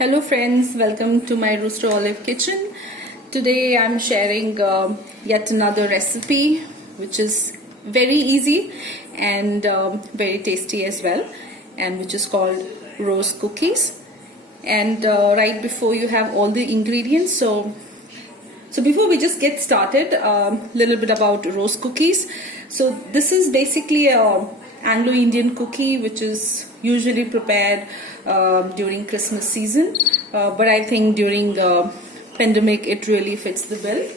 Hello friends, welcome to my Rooster Olive Kitchen. Today I'm sharing yet another recipe which is very easy and very tasty as well, and which is called rose cookies. And right before you have all the ingredients, so before we just get started, little bit about rose cookies. So this is basically a Anglo-Indian cookie which is usually prepared during Christmas season, but I think during pandemic it really fits the bill.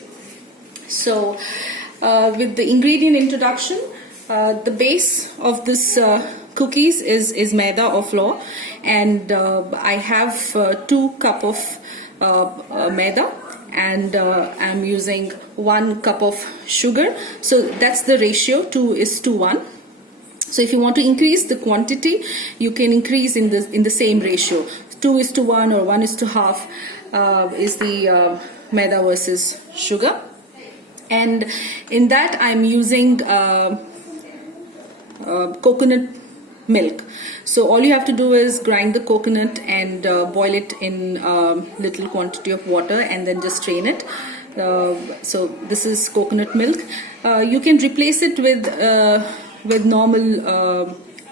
So with the ingredient introduction, the base of this cookies is maida or flour, and I have 2 cup of maida, and I'm using 1 cup of sugar. So that's the ratio, 2:1. So if you want to increase the quantity, you can increase in the same ratio. 2:1 or 1:2 is the maida versus sugar. And in that I'm using coconut milk. So all you have to do is grind the coconut and boil it in little quantity of water and then just strain it. So this is coconut milk. You can replace it with normal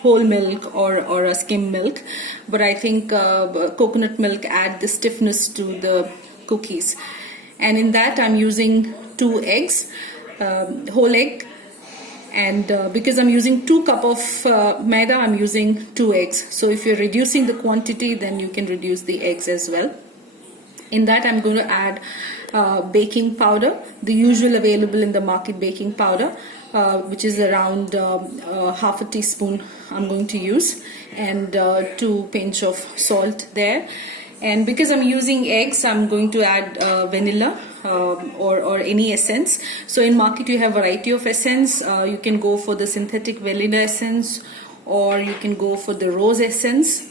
whole milk or a skim milk, but I think coconut milk add the stiffness to the cookies. And in that I'm using 2 eggs, whole egg, and because I'm using 2 cup of maida, I'm using 2 eggs. So if you're reducing the quantity, then you can reduce the eggs as well. In that I'm going to add baking powder, the usual available in the market baking powder, which is around half a teaspoon I'm going to use, and 2 pinch of salt there. And because I'm using eggs, I'm going to add vanilla or any essence. So in market you have variety of essence. You can go for the synthetic vanilla essence, or you can go for the rose essence,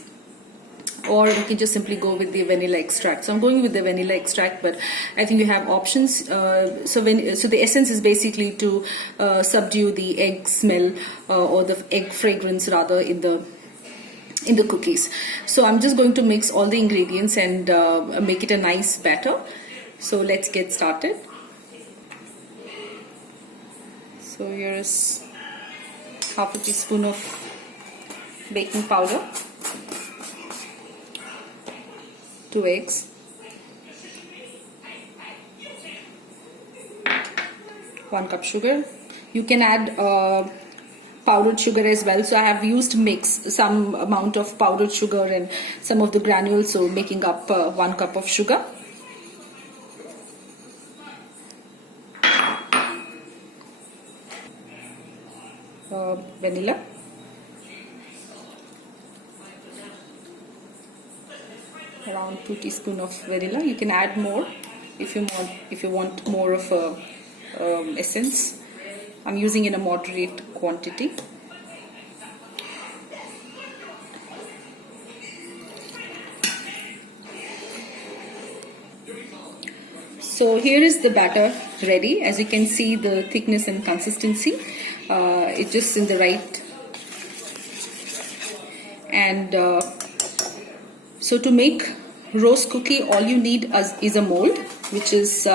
or you can just simply go with the vanilla extract. So I'm going with the vanilla extract, but I think you have options. So the essence is basically to subdue the egg smell or the egg fragrance rather in the cookies. So I'm just going to mix all the ingredients and make it a nice batter. So let's get started. So here is half a teaspoon of baking powder, 2 eggs, 1 cup sugar. You can add powdered sugar as well. So I have used some amount of powdered sugar and some of the granules, so making up 1 cup of sugar. Vanilla. Around 2 teaspoons of vanilla. You can add more if you want more of a essence. I'm using in a moderate quantity. So here is the batter ready. As you can see, the thickness and consistency, it's just in the right. And so to make rose cookie, all you need is a mold, which is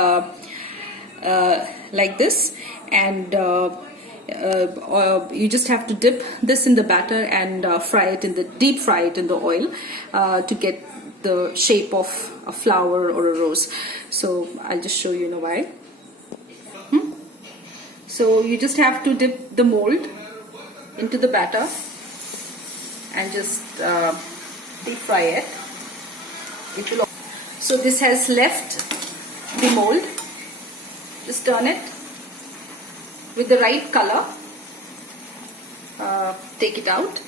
like this, and you just have to dip this in the batter and deep fry it in the oil to get the shape of a flower or a rose. So I'll just show you in a while. So you just have to dip the mold into the batter and just deep fry it. So this has left the mold. Just turn it with the right color. Take it out.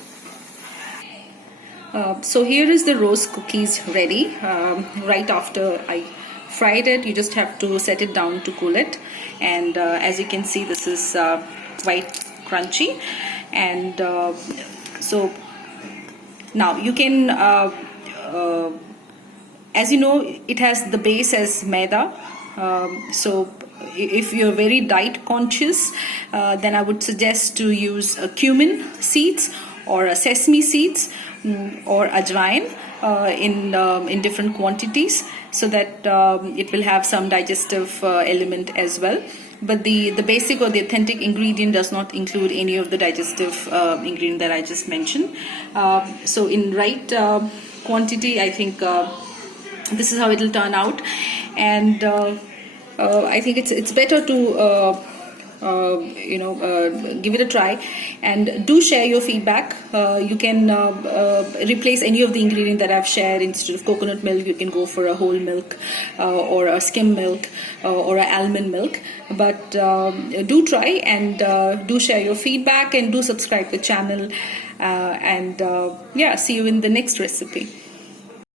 So here is the rose cookies ready. Right after I fried it, you just have to set it down to cool it. And as you can see, this is quite crunchy. And so now you can, as you know, it has the base as maida. So if you're very diet conscious, then I would suggest to use cumin seeds or sesame seeds or ajwain. in different quantities, so that it will have some digestive element as well. But the basic or the authentic ingredient does not include any of the digestive ingredient that I just mentioned. So in right quantity, I think this is how it will turn out. And I think it's better to give it a try, and do share your feedback. You can replace any of the ingredient that I've shared. Instead of coconut milk, you can go for a whole milk or a skim milk or a almond milk. But do try, and do share your feedback, and do subscribe to the channel, and yeah, see you in the next recipe.